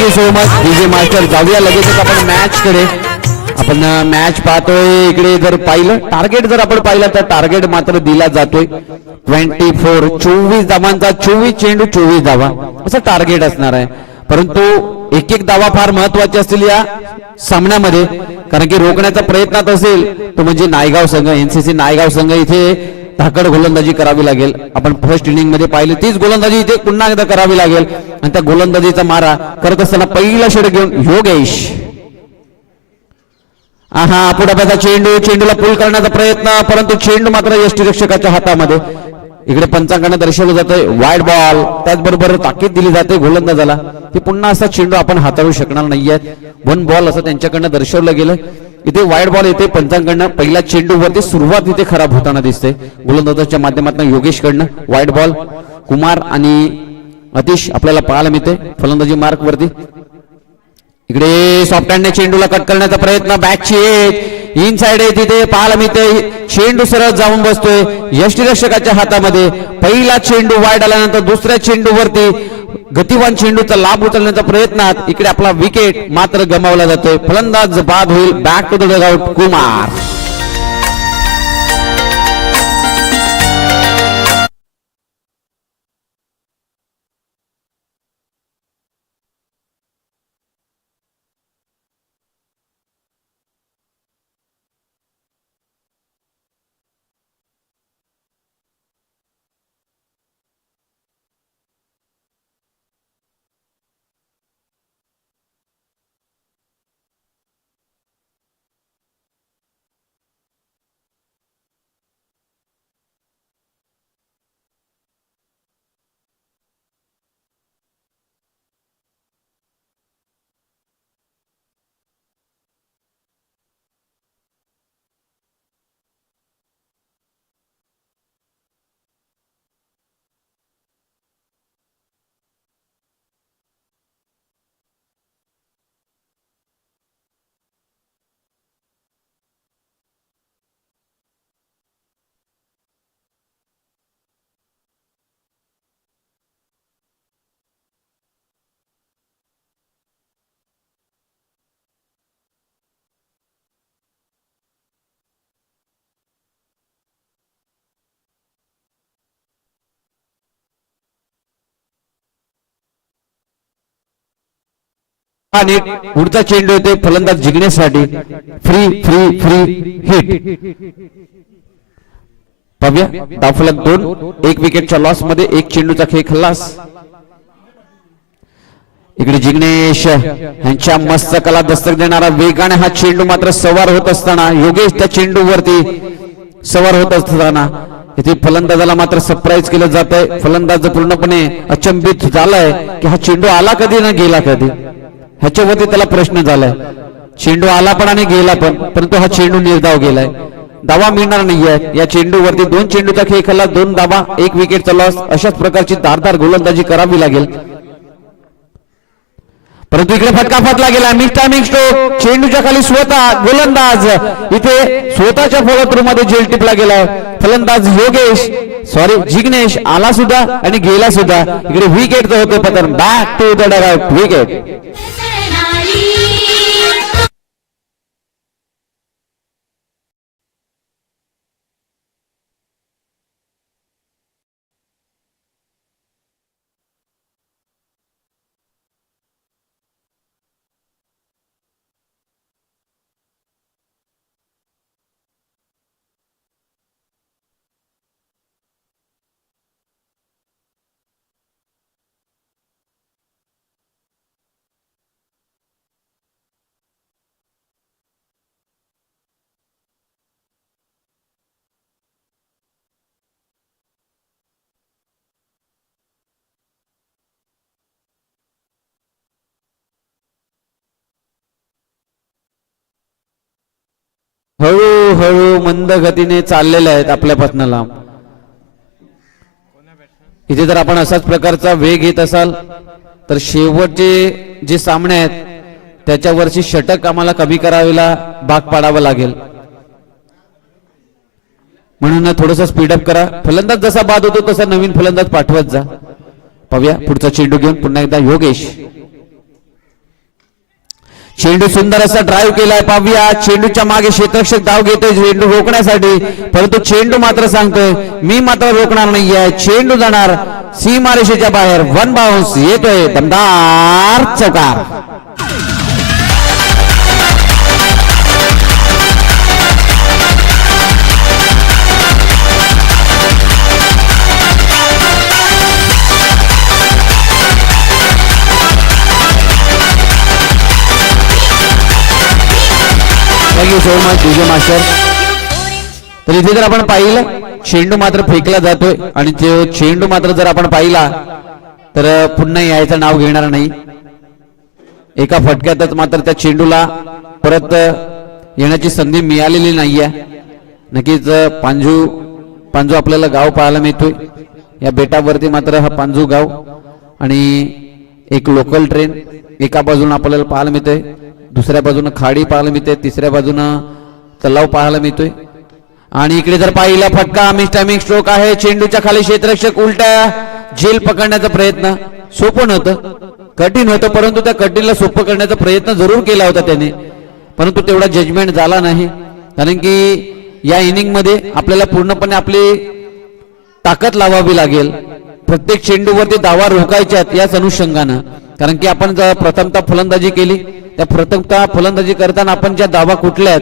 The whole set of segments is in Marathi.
Thank you so much DJ master. जाऊया लगेचच आपण मॅच कडे. आपण मॅच पाहतोय. इकडे जर पाहिलं टार्गेट जर आपण पाहिलं तर टार्गेट मात्र दिला जातोय 24. 24 धावांचा 24 चेंडू 24 धावा असं टार्गेट असणार आहे. परंतु एक एक धावा फार महत्वाची असतील या सामन्यामध्ये. कारण की रोखण्याचा प्रयत्नात असेल तो म्हणजे नायगाव संघ. एनसीसी नायगाव संघ इथे धाकड गोलंदाजी करावी लागेल. आपण फर्स्ट इनिंग मध्ये पाहिली तीच गोलंदाजी इथे पुन्हा एकदा करावी लागेल. आणि त्या गोलंदाजीचा मारा करत असताना पहिला षटक घेऊन योगेश. हा पुढापाचा चेंडू. चेंडूला पुल करण्याचा प्रयत्न परंतु चेंडू मात्र यष्टीरक्षकाच्या हातामध्ये. इकडे पंचांकडनं दर्शवलं जातंय वाईड बॉल. त्याचबरोबर ताकीद दिली जाते गोलंदाजाला की पुन्हा असा चेंडू आपण हाताळू शकणार नाहीये. 1 बॉल असं त्यांच्याकडनं दर्शवलं गेलं. इथे वाईड बॉल येते पंचांकडनं. पहिल्या चेंडूवरती सुरुवात इथे खराब होताना दिसते गोलंदाजाच्या माध्यमातून योगेश कडनं. वाईड बॉल कुमार आणि अतिश आपल्याला पाहायला मिळते फलंदाजी मार्क वरती. इकडे सॉफ्ट हँडने चेंडूला कट करण्याचा प्रयत्न. बॅटची एज इनसाइड आहे तिथे पाहायला मिळते. चेंडू सरळ जाऊन बसतोय यष्टीरक्षकाच्या हातामध्ये. पहिला चेंडू वाईड आल्यानंतर दुसऱ्या चेंडूवरती गतिवान चेंडूचा लाभ उचलण्याच्या प्रयत्नात इकडे आपला विकेट मात्र गमावला जातोय. फलंदाज बाद होईल. Back to the dugout Kumar. आणि पुढचा चेंडू येते फलंदाज जिंकण्यासाठी. Free free free hit. पाहूया धावफलक 2. 1 विकेटच्या लॉस मध्ये 1 चेंडूचा खेळ खल्लास. इकडे जिग्नेश यांच्या मस्त कला दस्तक देणारा वेगाने हा चेंडू मात्र सवार होत असताना योगेश त्या चेंडूवरती सवार होत असताना इथे फलंदाजाला मात्र सरप्राईज केलं जात आहे. फलंदाज पूर्णपणे अचंबित झालाय की हा चेंडू आला कधी ना गेला कधी ह्याच्यावरती त्याला प्रश्न झालाय. चेंडू आला पण आणि गेला पण परंतु हा चेंडू निर्धाव गेलाय. धावा मिळणार नाहीये. या चेंडूवरती 2 चेंडूचा खेळ खेळला 2 धावा 1 विकेटचा लॉस. अशाच प्रकारची धारदार गोलंदाजी करावी लागेल. परंतु इकडे फटका फटला गेला. Miss timing stroke. चेंडूच्या खाली स्वतः गोलंदाज इथे स्वतःच्या फॉलो थ्रू मध्ये जेल टिपला गेलाय. फलंदाज योगेश जिग्नेश आला सुद्धा आणि गेला सुद्धा. इकडे विकेट होते पतन. Back to the dugout wicket. हळूहळू मंद गतीने चाललेले आहेत आपल्यापासून लांब. इथे जर आपण असाच प्रकारचा वेग घेत असाल तर शेवटचे जे सामने आहेत त्याच्यावरची षटक आम्हाला कमी करायला भाग पाडावं लागेल. म्हणून थोडंसं स्पीडअप करा. फलंदाज जसा बाद होतो तसा नवीन फलंदाज पाठवत जा. पाहूया पुढचा चेंडू घेऊन पुन्हा एकदा योगेश. चेंडू सुंदर असा ड्राईव्ह केलाय पाहूया. चेंडूच्या मागे क्षेत्ररक्षक धाव घेतोय चेंडू रोखण्यासाठी, परंतु चेंडू मात्र सांगतोय मी मात्र रोखणार नाहीये. चेंडू जाणार सीमारेषेच्या बाहेर. वन बाउन्स येतोय दमदार चौकार. Thank you so much DJ master. तर इथे जर आपण पाहिलं चेंडू मात्र फेकला जातोय आणि तो चेंडू मात्र जर आपण पाहिला तर पुन्हा यायचं नाव घेणार नाही. एका फटक्यातच मात्र त्या चेंडूला परत येण्याची संधी मिळालेली नाहीये. नक्कीच पांजू आपल्याला गाव पाहायला मिळतोय. या बेटावरती मात्र हा पांजू गाव आणि एक लोकल ट्रेन एका बाजूने आपल्याला पाहायला मिळतोय, दुसऱ्या बाजूने खाडी पाहायला मिळते, तिसऱ्या बाजूने तलाव पाहायला मिळतोय. आणि इकडे जर पाहिला फटका मिस टायमिंग स्ट्रोक आहे. चेंडूच्या खाली क्षेत्ररक्षक उलटा झेल पकडण्याचा प्रयत्न. सोपं नव्हतं, कठीण होतं, परंतु त्या कठीणला सोपं करण्याचा प्रयत्न जरूर केला होता त्याने, परंतु तेवढा जजमेंट झाला नाही. कारण की या इनिंग मध्ये आपल्याला पूर्णपणे आपली ताकद लावावी लागेल. प्रत्येक चेंडूवरती धावा रोखायच्यात याच अनुषंगानं. कारण की आपण जर प्रथमतः फलंदाजी केली, त्या प्रथमतः फलंदाजी करताना आपण ज्या धावा कुठल्यात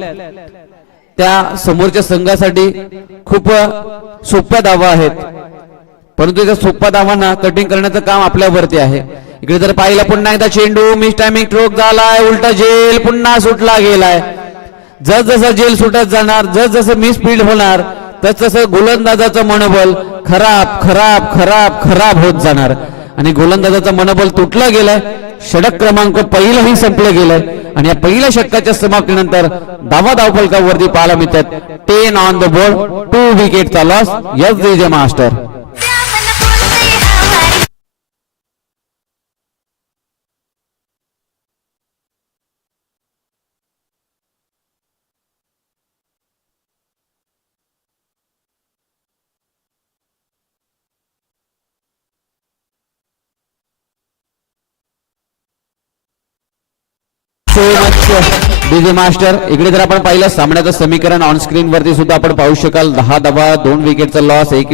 त्या समोरच्या संघासाठी खूप सोप्या धावा आहेत, परंतु त्या सोप्या धावांना कटिंग करण्याचं काम आपल्यावरती आहे. इकडे जर पाहिलं पुन्हा एकदा चेंडू मिस टायमिंग स्ट्रोक झालाय, उलटा जेल पुन्हा सुटला गेलाय. जस जसं जेल सुटत जाणार, जस जसं मिस फील्ड होणार, तस तसं गोलंदाजाचं मनोबल खराब खराब खराब खराब होत जाणार आणि गोलंदाजाचं मनोबल तुटलं गेलंय. षटक क्रमांक पहिलंही संपलं गेलंय आणि या पहिल्या षटकाच्या समाप्तीनंतर धावफलकावरती पाहायला मिळतात 10 ऑन द बोर्ड, 2 विकेटचा loss. Yes DJ master. DJ master. इकडे जर आपण पाहिलं सामन्याचं समीकरण ऑन स्क्रीन वरती सुद्धा आपण पाहू शकाल. 10 धावा, 2 विकेटचा लॉस, 1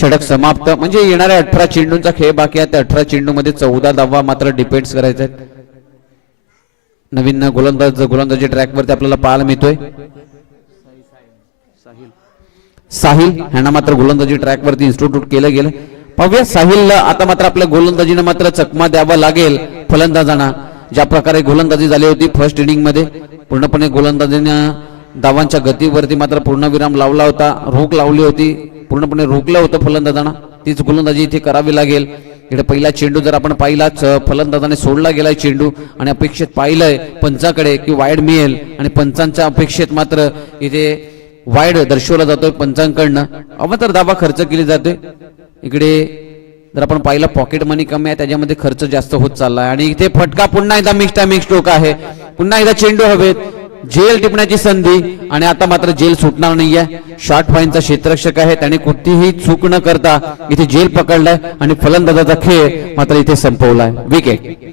षटक समाप्त. म्हणजे येणाऱ्या 18 चेंडूंचा खेळ बाकी आहे. त्या 18 चेंडू मध्ये 14 धावा मात्र डिपेंड्स करायचे आहेत. नवीन गोलंदाजी ट्रॅक वरती आपल्याला पाहायला मिळतोय साहिल यांना मात्र गोलंदाजी ट्रॅक वरती इन्स्टिट्यूट केलं गेलं. पाहूया साहिलला आता मात्र आपल्या गोलंदाजीने मात्र चकमा द्यावा लागेल फलंदाजांना. ज्या प्रकारे गोलंदाजी झाली होती फर्स्ट इनिंग मध्ये, पूर्णपणे गोलंदाजीनं धावांच्या गतीवरती मात्र पूर्णविराम लावला होता, रोख लावली होती, पूर्णपणे रोखलं होतं फलंदाजांना. तीच गोलंदाजी इथे करावी लागेल. इकडे पहिला चेंडू जर आपण पाहिलाच फलंदाजाने सोडला गेलाय चेंडू आणि अपेक्षित पाहिलंय पंचाकडे की वाईड मिळेल आणि पंचांच्या अपेक्षेत मात्र इथे वाईड दर्शवला जातोय पंचांकडनं. अवतर धावा खर्च केली जाते. इकडे जर आपण पाहिलं पॉकेट मनी कमी आहे, त्याच्यामध्ये खर्च जास्त होत चाललाय. आणि इथे फटका पुन्हा एकदा मिक्स टायमिंग स्ट्रोक आहे. पुन्हा एकदा चेंडू हवेत, जेल टिपण्याची संधी आणि आता मात्र जेल सुटणार नाहीये. शॉर्ट फाईनचा क्षेत्ररक्षक आहे, त्याने कोणतीही चूक न करता इथे जेल पकडलाय आणि फलंदाजाचा खेळ मात्र इथे संपवलाय. विकेट.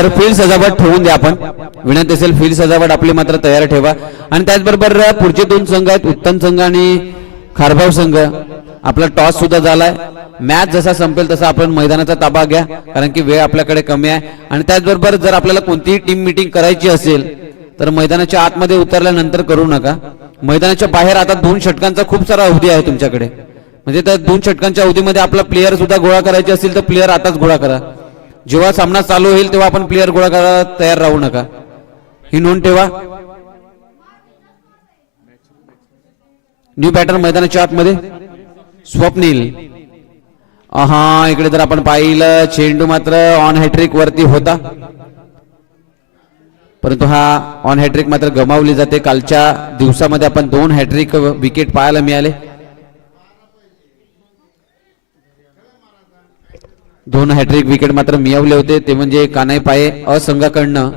तर फील्ड सजावट ठेवून द्या आपण विनंती असेल फील्ड सजावट आपली मात्र तयार ठेवा आणि त्याचबरोबर पुढचे दोन संघ आहेत उत्तम संघ आणि खारभाव संघ आपला टॉस सुद्धा झालाय मॅच जसा संपेल तसा आपण मैदानाचा ताबा घ्या कारण की वेळ आपल्याकडे कमी आहे आणि त्याचबरोबर जर आपल्याला कोणतीही टीम मीटिंग करायची असेल तर मैदानाच्या आतमध्ये उतरल्यानंतर करू नका मैदानाच्या बाहेर आता 2 षटकांचा खूप सारा अवधी आहे तुमच्याकडे म्हणजे त्या 2 षटकांच्या अवधीमध्ये आपला प्लेयर सुद्धा गोळा करायचे असेल तर प्लेयर आताच गोळा करा जेव्हा सामना चालू होईल तेव्हा आपण प्लेयर गोळा करायला तयार राहू नका ही नोंद ठेवा न्यू बॅटर मैदानाच्या आतमध्ये स्वप्नील हा इकडे जर आपण पाहिलं चेंडू मात्र ऑन हॅट्रिक वरती होता परंतु हा ऑन हॅट्रिक मात्र गमावली जाते कालच्या दिवसामध्ये आपण 2 हॅट्रिक विकेट पाहायला मिळाले 2 हॅट्रिक विकेट मात्र मिळवले होते ते म्हणजे कानाई पाये असंघाकडनं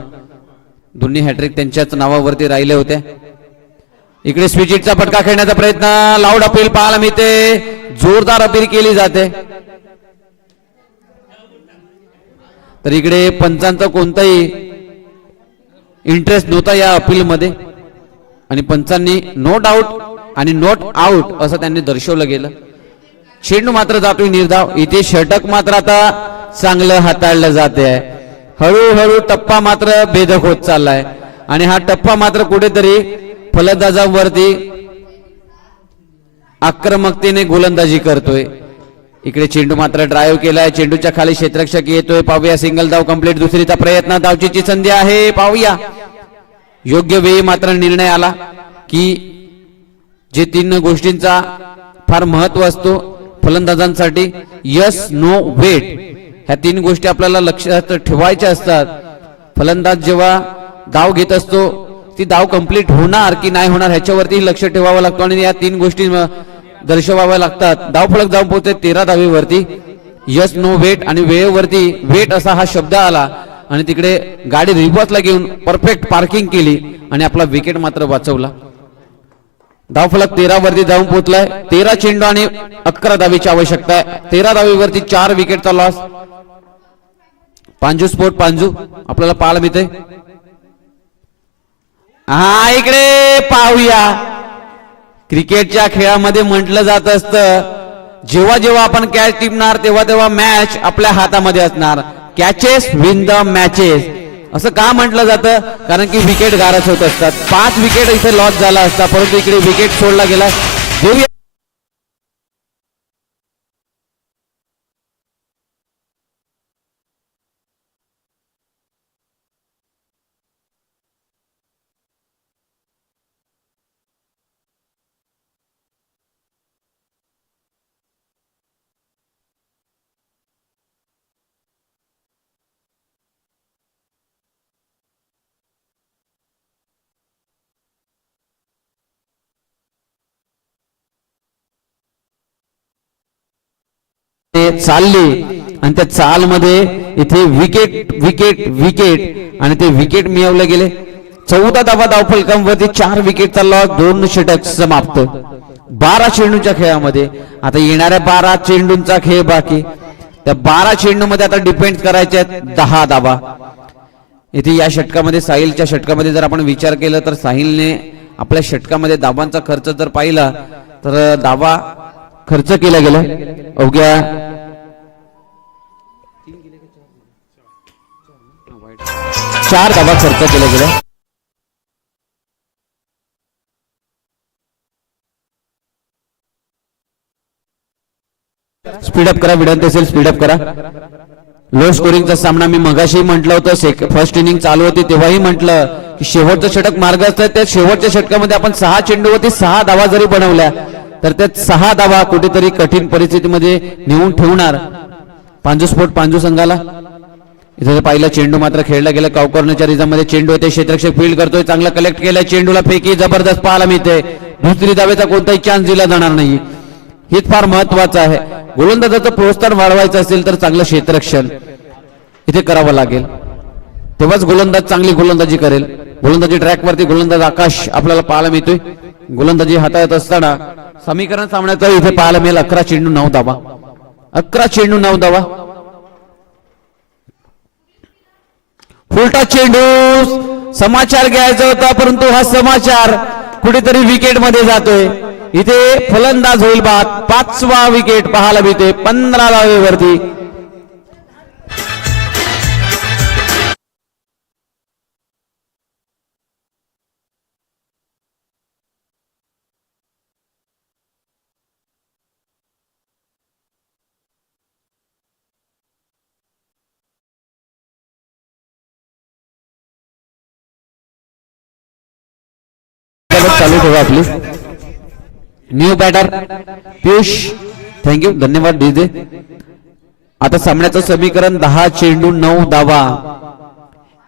दोन्ही हॅट्रिक त्यांच्याच नावावरती राहिले होते इकडे स्विचिटचा फटका खेळण्याचा प्रयत्न लाऊड अपील पाहायला मिळते जोरदार अपील केली जाते तर इकडे पंचांचा कोणताही इंटरेस्ट नव्हता या अपील मध्ये आणि पंचांनी नो डाऊट आणि नॉट आउट असं त्यांनी दर्शवलं गेलं चेंडू मात्र जातोय निर्धाव इथे षटक मात्र आता चांगलं हाताळलं जाते आहे हळूहळू टप्पा मात्र भेदक होत चाललाय आणि हा टप्पा मात्र कुठेतरी फलंदाजांवरती आक्रमकतेने गोलंदाजी करतोय इकडे चेंडू मात्र ड्राईव्ह केलाय चेंडूच्या खाली क्षेत्ररक्षक येतोय पाहूया सिंगल धाव कंप्लीट दुसरीचा प्रयत्न धावचीची संधी आहे पाहूया योग्य वेळी मात्र निर्णय आला की जे 3 गोष्टींचा फार महत्व असतो फलंदाजांसाठी यस नो वेट ह्या 3 गोष्टी आपल्याला लक्षात ठेवायच्या असतात फलंदाज जेव्हा धाव घेत असतो ती धाव कंप्लीट होणार की नाही होणार ह्याच्यावरती लक्ष ठेवावं लागतं आणि या 3 गोष्टी दर्शवाव्या लागतात धावफलक जाऊन पोहोचते 13 धावेवरती यस नो वेट आणि वेळेवरती वेट असा हा शब्द आला आणि तिकडे गाडी रिव्हर्सला घेऊन परफेक्ट पार्किंग केली आणि आपला विकेट मात्र वाचवला धावफलक 13 वरती जाऊन पोहोचलाय 13 चेंडू आणि 11 धावेची आवश्यकता आहे 13 धावेवरती 4 विकेटचा लॉस पांजू स्पोर्ट पांजू आपल्याला पाहायला मिळते हा इकडे पाहूया क्रिकेटच्या खेळामध्ये म्हटलं जात असतं जेव्हा जेव्हा आपण कॅच टिपणार तेव्हा तेव्हा मॅच आपल्या हातामध्ये असणार कॅचेस विन द मॅचेस असं का म्हटलं जातं कारण की विकेट गारच होत असतात 5 विकेट इथे लॉस झाला असता परंतु इकडे विकेट सोडला गेला देऊया चालली आणि त्या चाल मध्ये इथे विकेट विकेट विकेट आणि ते विकेट मिळवले गेले 14 धावा धावफलकांवरती 4 विकेटचा लॉस 2 षटक समाप्त 12 चेंडूच्या खेळामध्ये आता येणाऱ्या 12 चेंडूंचा खेळ बाकी त्या 12 चेंडू मध्ये आता डिपेंड करायचे आहेत 10 धावा इथे या षटकामध्ये साहिलच्या षटकामध्ये जर आपण विचार केला तर साहिलने आपल्या षटकामध्ये धावांचा खर्च जर पाहिला तर धावा खर्च केला गेला अवघ्या 4 धावा खर्च केला गेला स्पीडअप करा विनंती असेल स्पीडअप करा लो स्कोरिंगचा सामना मी मगाशी म्हटलं होतं फर्स्ट इनिंग चालू होती तेव्हाही म्हटलं की शेवटचं षटक मार्ग असतं त्या शेवटच्या षटकामध्ये आपण 6 चेंडूवरती 6 धावा जरी बनवल्या तर त्यात 6 धावा कुठेतरी कठीण परिस्थितीमध्ये नेऊन ठेवणार पांजू स्पोर्ट पांजू संघाला इथे पाहिलं चेंडू मात्र खेळला गेला कॉर्नरच्या रिझामध्ये चेंडू येते क्षेत्ररक्षक फील्ड करतोय चांगला कलेक्ट केलाय चेंडूला फेकी जबरदस्त पाहायला मिळते दुसरी धावेचा कोणताही चान्स दिला जाणार नाही हेच फार महत्वाचं आहे गोलंदाजाचं प्रोत्साहन वाढवायचं असेल तर चांगलं क्षेत्ररक्षण इथे करावं लागेल तेव्हाच गोलंदाज चांगली गोलंदाजी करेल गोलंदाजी ट्रॅकवरती गोलंदाज आकाश आपल्याला पाहायला मिळतोय गोलंदाजी हाताळत असताना समीकरण सामन्याचं इथे पाहायला मिळेल 11 चेंडू 9 धावा 11 चेंडू 9 धावा उलटा चेंडू समाचार घ्यायचा होता परंतु हा समाचार कुठेतरी विकेट मध्ये जातोय. इथे फलंदाज होईल बाद. 5वा विकेट पाहायला मिळते 15 धावेवरती. चालू ठेवा आपली. न्यू बॅटर पियुष, थँक्यू, धन्यवाद डीजे. आता सामन्याचं समीकरण 10 चेंडू 9 धावा.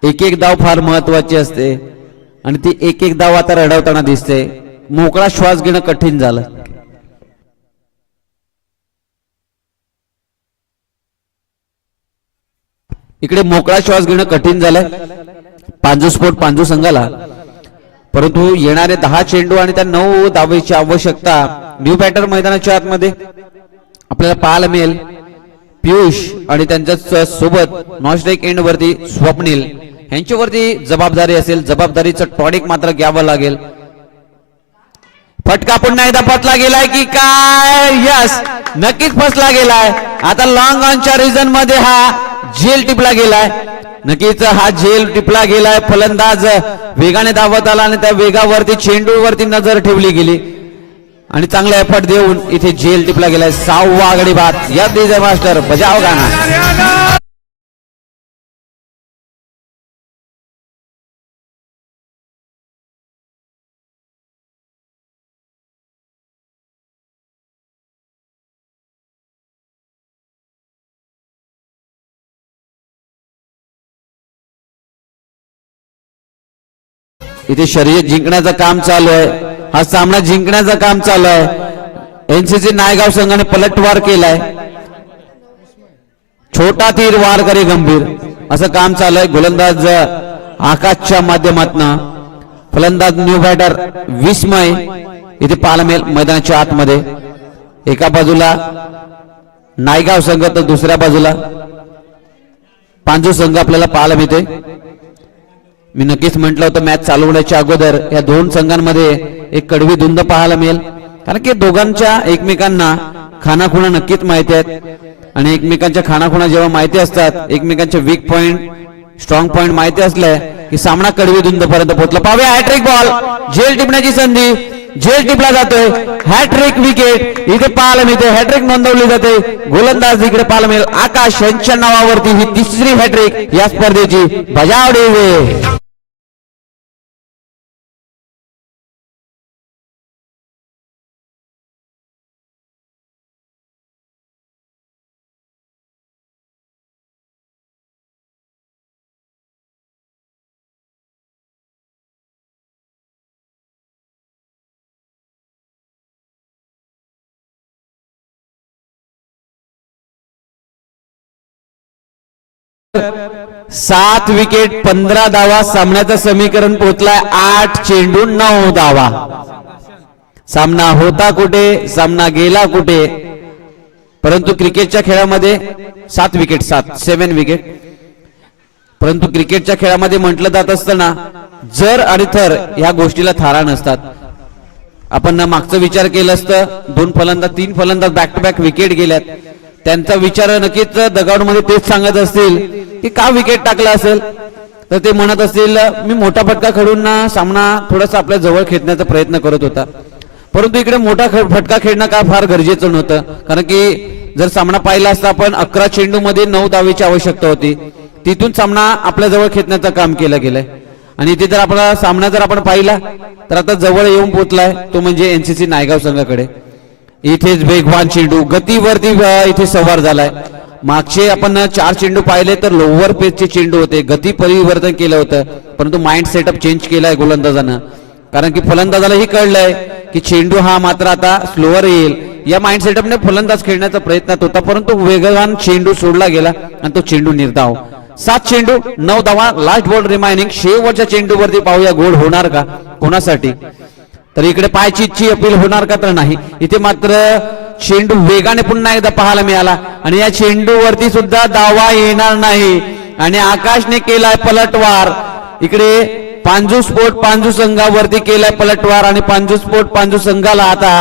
एक एक धाव फार महत्वाची असते आणि ती एक एक धाव आता रडवताना दिसते. मोकळा श्वास घेणं कठीण झालं. इकडे मोकळा श्वास घेणं कठीण झालंय पांजू स्पोर्ट पांजू संघाला. परंतु येणारे 10 चेंडू आणि त्या 9 धावेची आवश्यकता न्यू बॅटर मैदानाच्या आतमध्ये आपल्याला पाहायला मिळेल. पियुष आणि त्यांच्या सोबत नॉस्ट्राईक एंड वरती स्वप्नील यांच्यावरती जबाबदारी असेल. जबाबदारीचं टॉनिक मात्र घ्यावं लागेल. फटका पुन्हा एकदा फसला गेलाय की काय? यस, नक्कीच फसला गेलाय. आता लॉंग ऑनच्या रिझन मध्ये हा झेल टिपला गेलाय. नक्कीच हा झेल टिपला गेलाय. फलंदाज वेगाने धावत आला आणि त्या वेगावरती चेंडूवरती नजर ठेवली गेली आणि चांगला एफर्ट देऊन इथे झेल टिपला गेलाय. 6वा आघाडी बाद. या डीजे मास्टर बजाव गाणं. इथे शर्यत जिंकण्याचं काम चालू आहे. हा सामना जिंकण्याचं काम चालू आहे. एनसीसी नायगाव संघाने पलटवार केलाय. छोटा तीर वार करे गंभीर असं काम चालू आहे. गोलंदाज आकाशच्या माध्यमातून फलंदाज न्यू बॅटर विस्मय इथे पाहायला मिळेल मैदानाच्या आतमध्ये. एका बाजूला नायगाव संघ तर दुसऱ्या बाजूला पांजू संघ आपल्याला पाहायला मिळते. मी नक्कीच म्हटलं होतं मॅच चालू होण्याच्या अगोदर या दोन संघांमध्ये एक कडवी धुंद पाहायला मिळेल. कारण की दोघांच्या एकमेकांना खानाखुणा नक्कीच माहिती आहेत आणि एकमेकांच्या खानाखुणा जेव्हा माहिती असतात, एकमेकांचे वीक पॉइंट स्ट्रॉंग पॉइंट माहिती असले की सामना कडवी धुंद पर्यंत पोहोचला. पाहूया हॅट्रिक बॉल, झेल टिपण्याची संधी, झेल टिपला जातोय. हॅट्रिक विकेट इथे पाहायला मिळते. हॅट्रिक नोंदवली जाते. गोलंदाज इकडे पाहायला मिळेल आकाश यांच्या नावावरती ही तिसरी हॅट्रिक या स्पर्धेची. बजाव डीजे. 7 विकेट 15 धावा. सामन्याचं समीकरण पोहोचलाय 8 चेंडू 9 धावा. सामना होता कुठे, सामना गेला कुठे. परंतु क्रिकेटच्या खेळामध्ये 7 विकेट 7 विकेट. परंतु क्रिकेटच्या खेळामध्ये म्हटलं जात असताना जर आणि थर ह्या गोष्टीला थारा नसतात. आपण मागचा विचार केला असतं, 2 फलंदाज 3 फलंदाज बॅक टू बॅक विकेट गेल्यात. त्यांचा विचार नक्कीच दगाड मध्ये तेच सांगत असतील की का विकेट टाकला असेल. तर ते म्हणत असतील मी मोठा फटका खेळून ना सामना थोडासा आपल्या जवळ खेचण्याचा प्रयत्न करत होता. परंतु इकडे मोठा फटका खेळणं का फार गरजेचं नव्हतं. कारण की जर सामना पाहिला असता आपण 11 चेंडू मध्ये 9 धावेची आवश्यकता होती. तिथून सामना आपल्या जवळ खेचण्याचं काम केलं गेलंय. आणि इथे जर आपला सामना जर आपण पाहिला तर आता जवळ येऊन पोहोचलाय तो म्हणजे एनसीसी नायगाव संघाकडे. इथेच वेगवान चेंडू गतीवरती इथे सवार झालाय. मागचे आपण 4 चेंडू पाहिले तर लोअर पेसचे चेंडू होते. गती परिवर्तन केलं होतं परंतु माइंड सेटअप चेंज केलाय गोलंदाजानं. कारण की फलंदाजालाही कळलंय की चेंडू हा मात्र आता स्लोअर येईल. या माइंड सेटअपने फलंदाज खेळण्याचा प्रयत्नात होता परंतु वेगवान चेंडू सोडला गेला आणि तो चेंडू निर्धाव. 7 चेंडू 9 धावा. Last ball remaining. शेवटच्या चेंडूवरती पाहूया गोल होणार का कोणासाठी. तर इकडे पायचीची अपील होणार का तर नाही. इथे मात्र चेंडू वेगाने पुन्हा एकदा पाहायला मिळाला आणि या चेंडूवरती सुद्धा धावा येणार नाही. आणि आकाशने केलाय पलटवार. इकडे पांजू स्पोर्ट पांजू संघावरती केलाय पलटवार आणि पांजू स्पोर्ट पांजू संघाला आता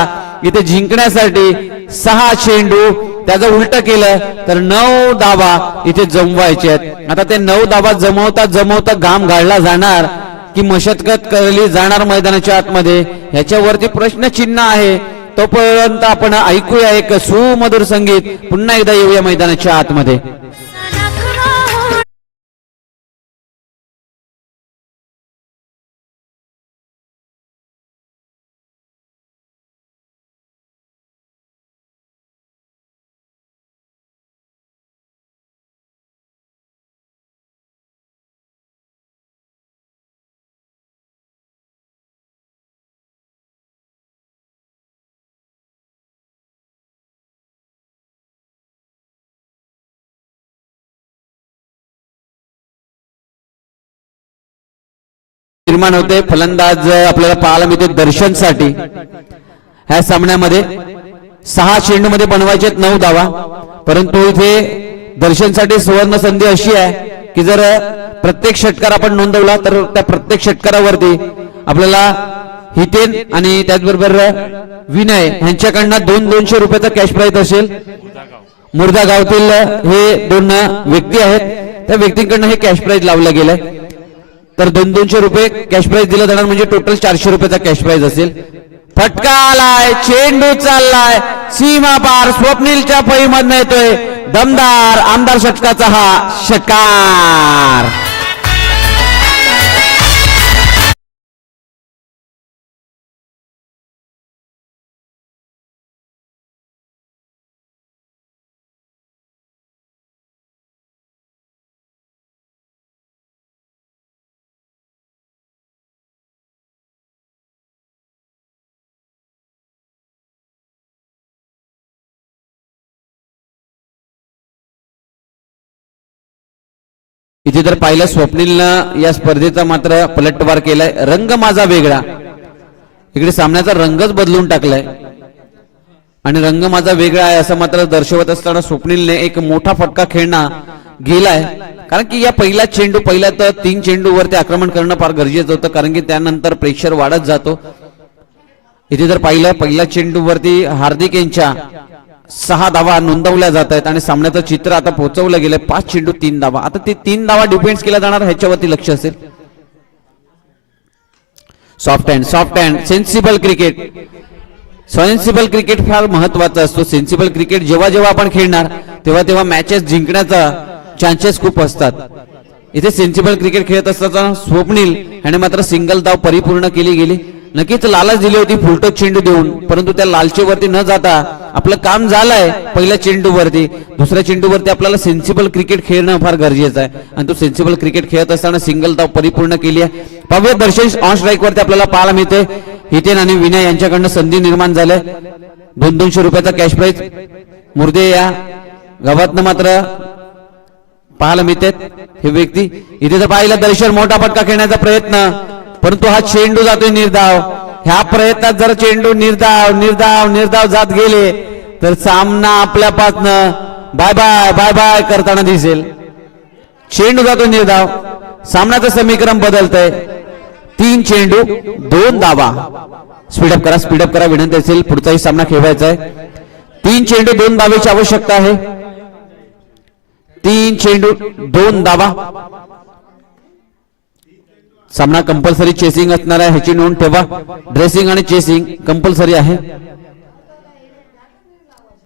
इथे जिंकण्यासाठी 6 चेंडू त्याचं उलट केलं तर 9 धावा इथे जमवायचे आहेत. आता ते 9 धावा जमवता जमवता घाम गाळला जाणार की मशक्कत केली जाणार मैदानाच्या आतमध्ये, ह्याच्यावरती प्रश्नचिन्ह आहे. तोपर्यंत आपण ऐकूया एक सुमधुर संगीत. पुन्हा एकदा येऊया मैदानाच्या आतमध्ये. निर्माण होते. फलंदाज आपल्याला पाहायला मिळते दर्शनसाठी. ह्या सामन्यामध्ये 6 चेंडू मध्ये बनवायचे 9 धावा, परंतु इथे दर्शनसाठी सुवर्ण संधी अशी आहे की जर प्रत्येक षटकार आपण नोंदवला तर त्या प्रत्येक षटकारावरती आपल्याला हितेन आणि त्याचबरोबर विनय यांच्याकडनं 200 रुपयाचा कॅश प्राइज असेल. मुर्दा गावातील हे 2 व्यक्ती आहेत, त्या व्यक्तींकडनं हे कॅश प्राइज लावलं गेलंय. तर 200 रुपये कॅश प्राइज दिलं जाणार, म्हणजे टोटल 400 रुपयाचा कॅश प्राइज असेल. फटका आलाय, चेंडू चाललाय सीमा पार, स्वप्नीलच्या फळीमधनं येतोय दमदार आमदार षटकाचा हा षटकार. इथे जर पाहिलं स्वप्नीलनं या स्पर्धेचा मात्र पलटवार केलाय. रंग माझा वेगळा, इकडे सामन्याचा रंगच बदलून टाकलाय आणि रंग माझा वेगळा आहे असं मात्र दर्शवत असताना स्वप्नीलने एक मोठा फटका खेळणं गेलाय. कारण की या पहिल्या तर 3 चेंडूवरती आक्रमण करणं फार गरजेचं होतं, कारण की त्यानंतर प्रेशर वाढत जातो. इथे जर पाहिलं पहिल्या चेंडूवरती हार्दिक यांच्या 6 धावा नोंदवल्या जात आहेत आणि सामन्याचं चित्र आता पोहोचवलं गेलंय 5 चेंडू 3 धावा. आता ते 3 धावा डिफेन्स केला जाणार ह्याच्यावरती लक्ष असेल. सॉफ्ट हँड सेन्सिबल क्रिकेट फार महत्वाचा असतो. सेन्सिबल क्रिकेट जेव्हा जेव्हा आपण खेळणार तेव्हा मॅचेस जिंकण्याचा चान्सेस खूप असतात. इथे सेन्सिबल क्रिकेट खेळत असताना स्वप्नील याने मात्र सिंगल धाव परिपूर्ण केली गेली. नक्कीच लालच दिली होती फुलटच चेंडू देऊन, परंतु त्या लालचेवरती न जाता आपलं काम झालंय. पहिल्या चेंडूवरती, दुसऱ्या चेंडूवरती आपल्याला सेन्सिबल क्रिकेट खेळणं फार गरजेचं आहे आणि तो सेन्सिबल क्रिकेट खेळत असताना सिंगल धाव परिपूर्ण केली आहे. पाहूया दर्शन ऑन स्ट्राईक वरती आपल्याला पाहायला मिळते हितेन आणि विनय यांच्याकडनं संधी निर्माण झालंय. 200 रुपयाचा कॅश प्राइज मुर्दे या गावातनं मात्र पाहायला मिळते हे व्यक्ती. इथे जर पाहिलं दर्शन मोठा फटका खेळण्याचा प्रयत्न, परंतु हा चेंडू जातोय निर्धाव. ह्या प्रयत्नात जर चेंडू निर्धाव जात गेले तर सामना आपल्यापासनं बाय बाय करताना दिसेल. चेंडू जातोय निर्धाव, सामन्याचं समीकरण बदलतंय. 3 चेंडू 2 धावा. स्पीडअप करा विनंती असेल, पुढचाही सामना खेळवायचा आहे. 3 चेंडू 2 धावेची आवश्यकता आहे. 3 चेंडू 2 धावा. सामना कंपल्सरी चेसिंग असणार आहे, ह्याची नोंद ठेवा. ड्रेसिंग आणि चेसिंग कंपल्सरी आहे.